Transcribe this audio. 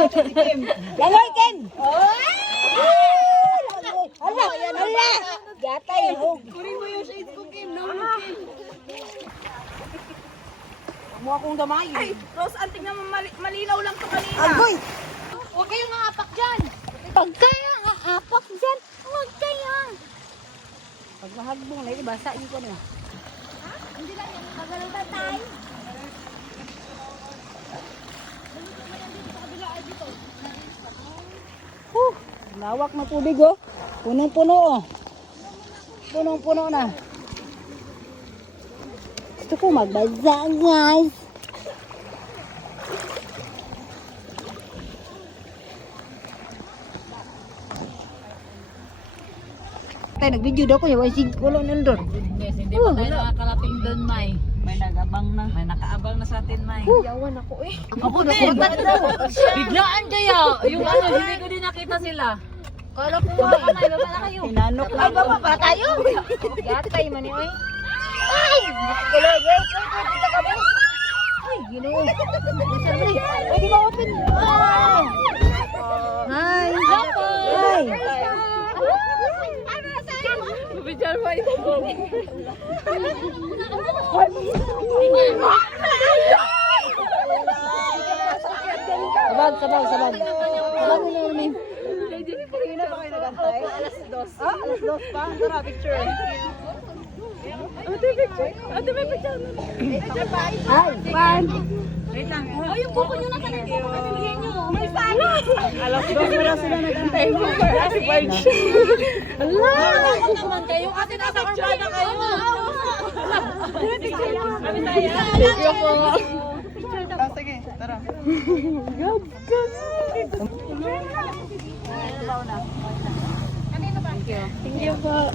Laloy, Ken! Hala! Hala! Gatay, hug! Kunin mo yung shades ko, Kim. No, Kim. Mo akong gamay. Ay, Rose, anting naman malinaw lang to kanina. Agoy! Huwag kayong aapak dyan. Pag kaya aapak dyan, huwag kaya. Pag mahagbong, lagi basain ko na. Hindi lang yan. Magalutan tayo. Lawak na tubig, oh. Punong-puno, oh. Punong-puno na. Gusto ko magbasa, guys. Tayo, nag-video daw ko yung wasig ko lang nandun. Hindi pa tayo nakakarating doon, May. May nag-abang na. May nakaabang na sa atin, May. Yawan ako eh. Ako din. Biglaan kaya. Yung ano, hindi ko din nakita sila. Kala ko ba, May, baba na kayo. Hinanok na. Ay, baba ba tayo? Gatay man yun, oy. Ay, kita kami. Ay, ginoo. Ay, di ba open? Hi. Hi. Bibidyan mo ito. Sabag, sabag, sabag. Sabag mo na yun. Kanina pa kayo nagantay? Alas 2. Ah, alas 2 pa? Tara, picture. Ate, picture. Ate, may picture. Picture pa. Hi, fan. Wait lang. Oh, yung buko nyo na kanina. Pagkatilihan nyo. May fan. Alas 2 pa na sila nagantay. Si Barge. Nakakot naman kayo kasi nasa armada kayo. Kami tayo. Video po. Sige, tara. Thank you po.